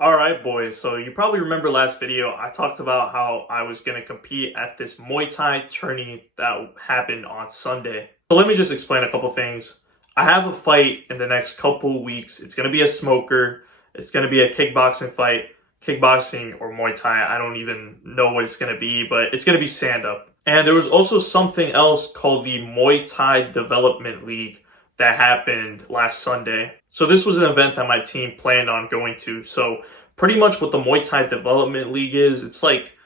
All right, boys. So you probably remember last video, I talked about how I was going to compete at this Muay Thai tourney that happened on Sunday. So let me just explain a couple things. I have a fight in the next couple weeks. It's going to be a smoker. It's going to be a kickboxing fight, kickboxing or Muay Thai. I don't even know what it's going to be, but it's going to be stand-up. And there was also something else called the Muay Thai Development League that happened last Sunday. So this was an event that my team planned on going to. So pretty much what the Muay Thai Development League is, it's like,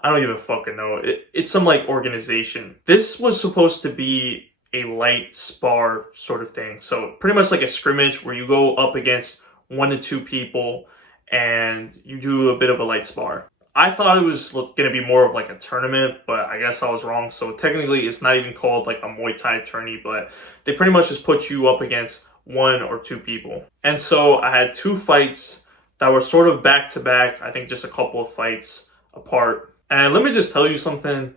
I don't even fucking know. It's some like organization. This was supposed to be a light spar sort of thing. So pretty much like a scrimmage where you go up against 1 to 2 people and you do a bit of a light spar. I thought it was going to be more of like a tournament, but I guess I was wrong. So technically it's not even called like a Muay Thai tourney, but they pretty much just put you up against 1 or 2 people. And so I had 2 fights that were sort of back to back. I think just a couple of fights apart. And let me just tell you something.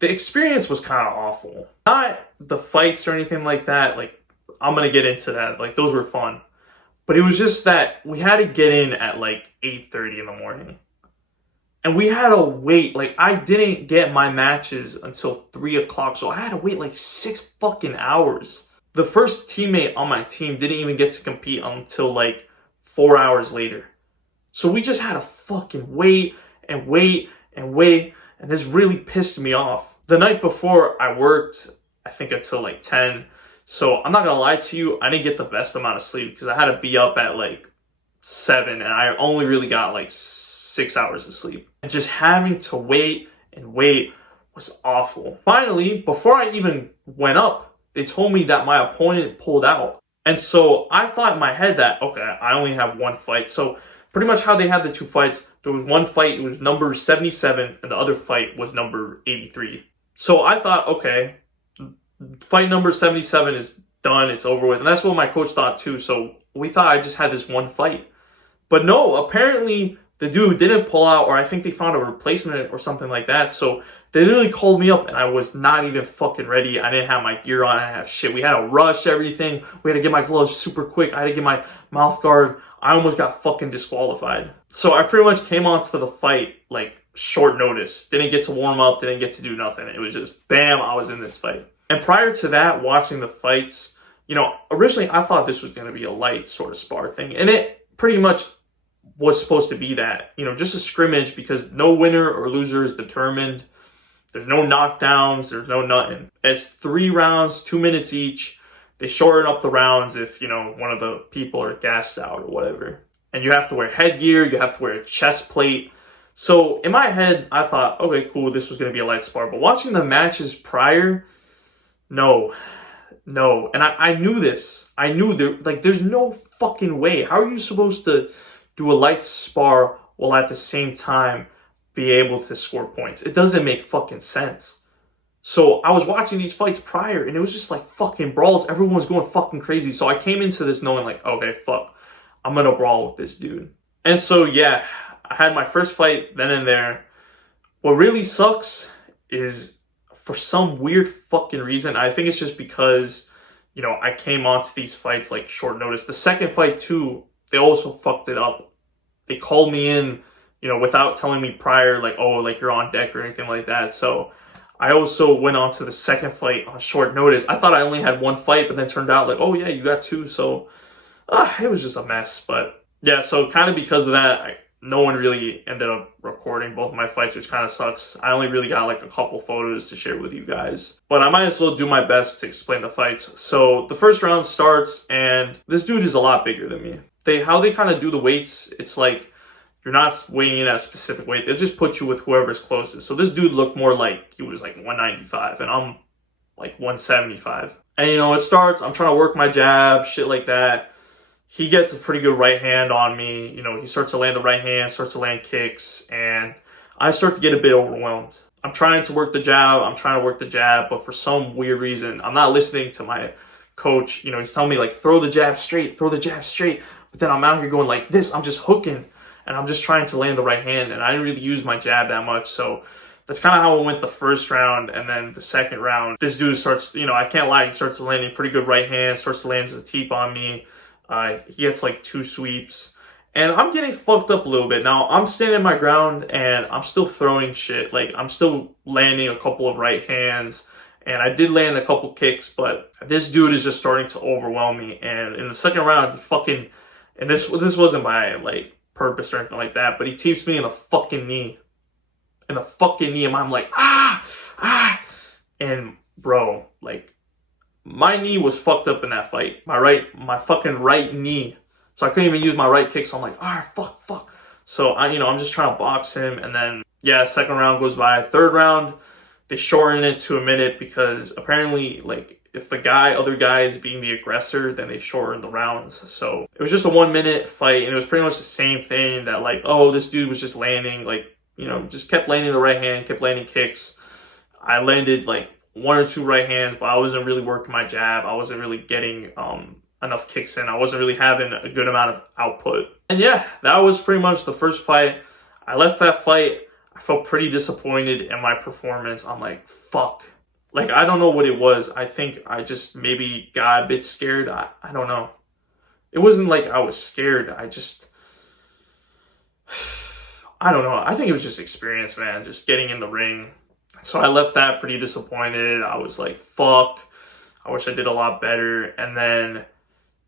The experience was kind of awful. Not the fights or anything like that. Like, I'm going to get into that. Like, those were fun. But it was just that we had to get in at like 8:30 in the morning. And we had to wait. Like, I didn't get my matches until 3 o'clock. So I had to wait like 6 fucking hours. The first teammate on my team didn't even get to compete until like 4 hours later. So we just had to fucking wait and wait and wait. And this really pissed me off. The night before I worked, I think until like 10. So I'm not going to lie to you. I didn't get the best amount of sleep because I had to be up at like 7. And I only really got like 6 hours of sleep. And just having to wait and wait was awful. Finally, before I even went up, they told me that my opponent pulled out. And so I thought in my head that, okay, I only have 1 fight. So pretty much how they had the 2 fights, there was 1 fight, it was number 77, and the other fight was number 83. So I thought, okay, fight number 77 is done, it's over with. And that's what my coach thought too. So we thought I just had this 1 fight. But no, apparently the dude didn't pull out, or I think they found a replacement or something like that. So they literally called me up and I was not even fucking ready. I didn't have my gear on. I didn't have shit. We had to rush everything. We had to get my gloves super quick. I had to get my mouth guard. I almost got fucking disqualified. So I pretty much came on to the fight like short notice. Didn't get to warm up. Didn't get to do nothing. It was just bam, I was in this fight. And prior to that, watching the fights, originally I thought this was going to be a light sort of spar thing. And it pretty much was supposed to be that, just a scrimmage because no winner or loser is determined. There's no knockdowns. There's no nothing. It's 3 rounds, 2 minutes each. They shorten up the rounds if, one of the people are gassed out or whatever. And you have to wear headgear. You have to wear a chest plate. So in my head, I thought, okay, cool. This was going to be a light spar. But watching the matches prior, no. And I knew this. I knew there's no fucking way. How are you supposed to do a light spar while at the same time be able to score points? It doesn't make fucking sense. So I was watching these fights prior and it was just like fucking brawls. Everyone was going fucking crazy. So I came into this knowing like, okay, fuck, I'm gonna brawl with this dude. And so yeah, I had my first fight then and there. What really sucks is for some weird fucking reason, I think it's just because, I came onto these fights like short notice. The second fight too, they also fucked it up. They called me in, without telling me prior, like, oh, like you're on deck or anything like that. So I also went on to the second fight on short notice. I thought I only had 1 fight, but then turned out like, oh yeah, you got 2. So it was just a mess. But yeah, so kind of because of that, no one really ended up recording both of my fights, which kind of sucks. I only really got like a couple photos to share with you guys. But I might as well do my best to explain the fights. So the first round starts and this dude is a lot bigger than me. How they kind of do the weights, it's like you're not weighing in at a specific weight. They'll just put you with whoever's closest. So this dude looked more like he was like 195 and I'm like 175. And it starts, I'm trying to work my jab, shit like that. He gets a pretty good right hand on me. He starts to land the right hand, starts to land kicks, and I start to get a bit overwhelmed. I'm trying to work the jab, but for some weird reason, I'm not listening to my coach. He's telling me like, throw the jab straight. But then I'm out here going like this. I'm just hooking and I'm just trying to land the right hand. And I didn't really use my jab that much. So that's kind of how it went the first round. And then the second round, this dude starts, I can't lie, he starts landing pretty good right hand, starts to land a teep on me. He gets like 2 sweeps. And I'm getting fucked up a little bit. Now, I'm standing my ground and I'm still throwing shit. Like, I'm still landing a couple of right hands. And I did land a couple kicks, but this dude is just starting to overwhelm me. And in the second round, he fucking... And this wasn't by, like, purpose or anything like that, but he teeps me in the fucking knee. In the fucking knee. And I'm like, ah! And, bro, like, my knee was fucked up in that fight. My fucking right knee. So I couldn't even use my right kick. So I'm like, fuck. So I'm just trying to box him. And then, yeah, second round goes by. Third round, they shorten it to a minute because apparently, like, if the other guy is being the aggressor, then they shorten the rounds. So it was just a 1 minute fight. And it was pretty much the same thing that, like, oh, this dude was just landing, like, just kept landing the right hand, kept landing kicks. I landed, like, 1 or 2 right hands, but I wasn't really working my jab. I wasn't really getting, enough kicks in. I wasn't really having a good amount of output. And yeah, that was pretty much the first fight. I left that fight. I felt pretty disappointed in my performance. I'm like, fuck. Like, I don't know what it was. I think I just maybe got a bit scared. I don't know. It wasn't like I was scared. I don't know. I think it was just experience, man. Just getting in the ring. So I left that pretty disappointed. I was like, fuck. I wish I did a lot better. And then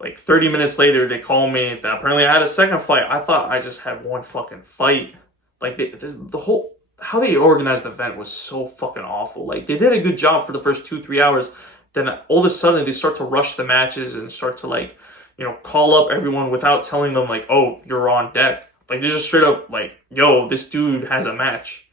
like 30 minutes later, they call me that apparently I had a second fight. I thought I just had one fucking fight. Like, the whole, how they organized the event was so fucking awful. Like, they did a good job for the first 2-3 hours. Then all of a sudden, they start to rush the matches and start to, like, call up everyone without telling them, like, oh, you're on deck. Like, they just straight up, like, yo, this dude has a match.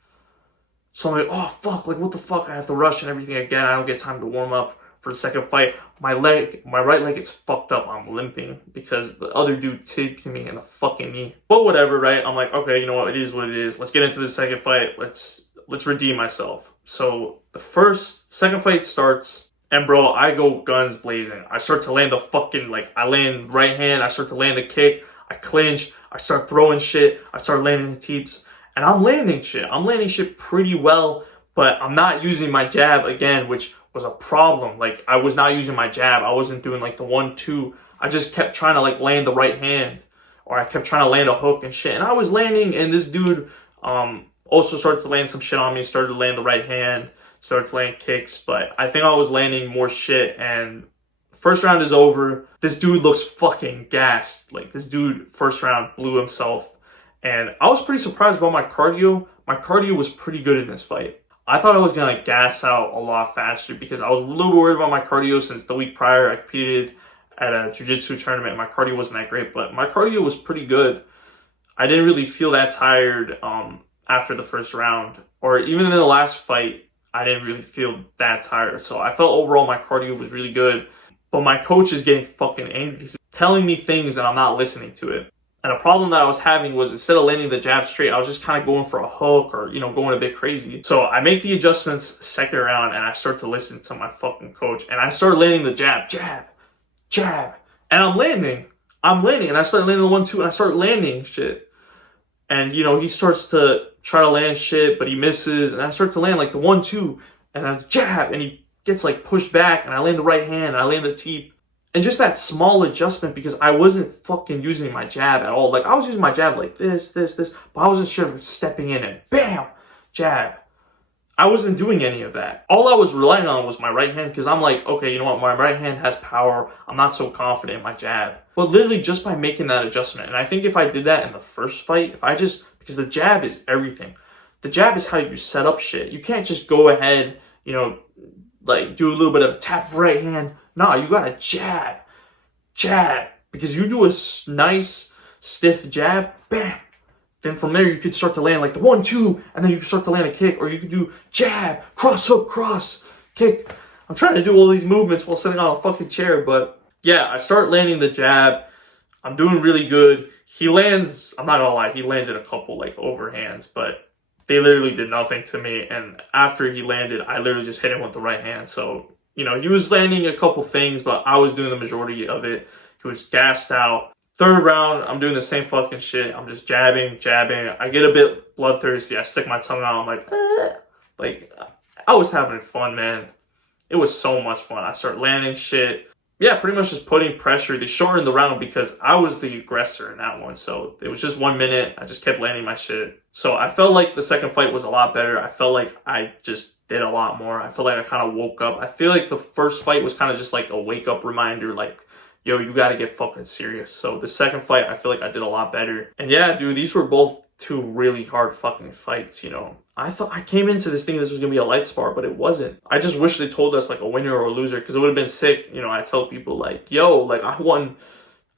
So I'm like, oh, fuck, like, what the fuck? I have to rush and everything again. I don't get time to warm up for the second fight. My right leg is fucked up. I'm limping because the other dude tipped me in the fucking knee. But whatever, right? I'm like, okay, you know what? It is what it is. Let's get into the second fight. Let's redeem myself. So the second fight starts, and bro, I go guns blazing. I start to land the fucking, like, I land right hand. I start to land the kick. I clinch. I start throwing shit. I start landing the teeps. And I'm landing shit. I'm landing shit pretty well, but I'm not using my jab again, which was a problem. Like, I was not using my jab. I wasn't doing like the 1-2. I just kept trying to like land the right hand, or I kept trying to land a hook and shit. And I was landing, and this dude also started to land some shit on me. Started to land the right hand, started to land kicks, but I think I was landing more shit. And first round is over. This dude looks fucking gassed. Like, this dude first round blew himself. And I was pretty surprised about my cardio. My cardio was pretty good in this fight. I thought I was going to gas out a lot faster because I was a little worried about my cardio since the week prior I competed at a jiu-jitsu tournament. My cardio wasn't that great, but my cardio was pretty good. I didn't really feel that tired after the first round. Or even in the last fight, I didn't really feel that tired. So I felt overall my cardio was really good. But my coach is getting fucking angry. He's telling me things and I'm not listening to it. And a problem that I was having was instead of landing the jab straight, I was just kind of going for a hook or, going a bit crazy. So I make the adjustments second round and I start to listen to my fucking coach. And I start landing the jab. And I'm landing. And I start landing the 1-2 and I start landing shit. And, he starts to try to land shit, but he misses. And I start to land like the 1-2 and I jab. And he gets like pushed back and I land the right hand and I land the teep. And just that small adjustment because I wasn't fucking using my jab at all. Like, I was using my jab like this, but I wasn't sure of stepping in and bam, jab. I wasn't doing any of that. All I was relying on was my right hand because I'm like, okay, you know what? My right hand has power. I'm not so confident in my jab. But literally just by making that adjustment. And I think if I did that in the first fight, because the jab is everything. The jab is how you set up shit. You can't just go ahead, like do a little bit of a tap right hand. No, you gotta jab. Because you do a nice, stiff jab, bam. Then from there, you could start to land like the 1-2, and then you can start to land a kick, or you could do jab, cross hook, cross, kick. I'm trying to do all these movements while sitting on a fucking chair, but yeah, I start landing the jab. I'm doing really good. He lands, I'm not gonna lie, he landed a couple like overhands, but they literally did nothing to me. And after he landed, I literally just hit him with the right hand. So, he was landing a couple things, but I was doing the majority of it. He was gassed out. Third round, I'm doing the same fucking shit. I'm just jabbing. I get a bit bloodthirsty. I stick my tongue out. I'm like, Like, I was having fun, man. It was so much fun. I start landing shit. yeah, pretty much just putting pressure. They shortened the round because I was the aggressor in that one. So it was just 1 minute. I just kept landing my shit. So I felt like the second fight was a lot better. I felt like I just did a lot more. I feel like I kind of woke up. I feel like the first fight was kind of just like a wake up reminder, like, yo, you got to get fucking serious. So the second fight, I feel like I did a lot better. And yeah, dude, these were both two really hard fucking fights, you know. I thought I came into this thing this was gonna be a light spar, but it wasn't. I just wish they told us like a winner or a loser, because it would have been sick. You know, I tell people like, yo, like I won.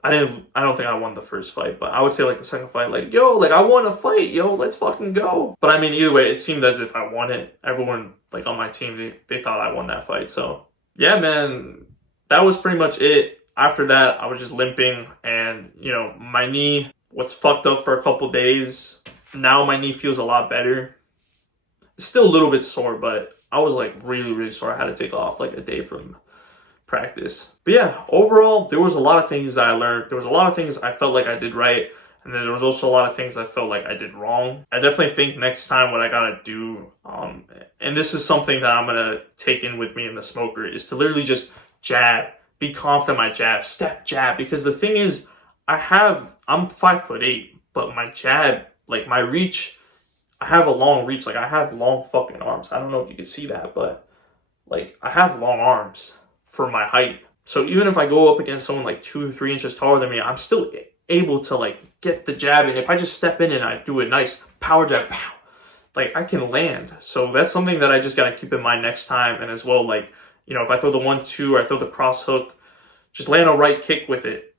I don't think I won the first fight, but I would say like the second fight, like, yo, like I won a fight, yo, let's fucking go. But I mean, either way, it seemed as if I won it. Everyone like on my team, they thought I won that fight. So yeah, man, that was pretty much it. After that, I was just limping, and you know, my knee was fucked up for a couple days. Now my knee feels a lot better. It's still a little bit sore, but I was like really, really sore. I had to take off like a day from practice. But yeah, overall, there was a lot of things that I learned. There was a lot of things I felt like I did right. And then there was also a lot of things I felt like I did wrong. I definitely think next time what I gotta do, and this is something that I'm gonna take in with me in the smoker, is to literally just jab. Be confident in my jab. Step jab. Because the thing is, I'm 5'8", but my jab, like my reach, I have a long reach. Like I have long fucking arms. I don't know if you can see that, but like I have long arms for my height. So even if I go up against someone like 2-3 inches taller than me, I'm still able to like get the jab. And if I just step in and I do a nice power jab, pow, like I can land. So that's something that I just got to keep in mind next time. And as well, like, you know, if I throw the 1-2 or I throw the cross hook, just land a right kick with it.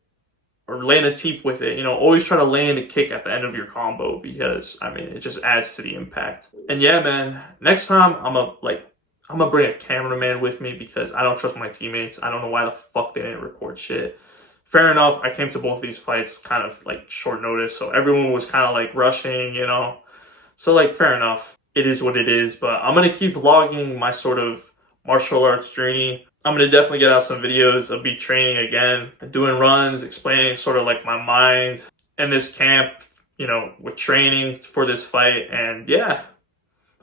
Or land a teep with it. You know, always try to land a kick at the end of your combo, because I mean it just adds to the impact. And yeah, man, next time I'm gonna bring a cameraman with me, because I don't trust my teammates. I don't know why the fuck they didn't record shit. Fair enough, I came to both these fights kind of like short notice, so everyone was kind of like rushing, you know. So like fair enough. It is what it is, but I'm gonna keep vlogging my sort of martial arts journey. I'm going to definitely get out some videos of me training again, doing runs, explaining sort of like my mind in this camp, you know, with training for this fight. And yeah,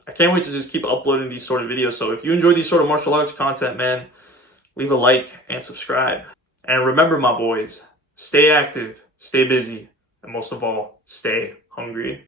I can't wait to just keep uploading these sort of videos. So if you enjoy these sort of martial arts content, man, leave a like and subscribe. And remember, my boys, stay active, stay busy, and most of all, stay hungry.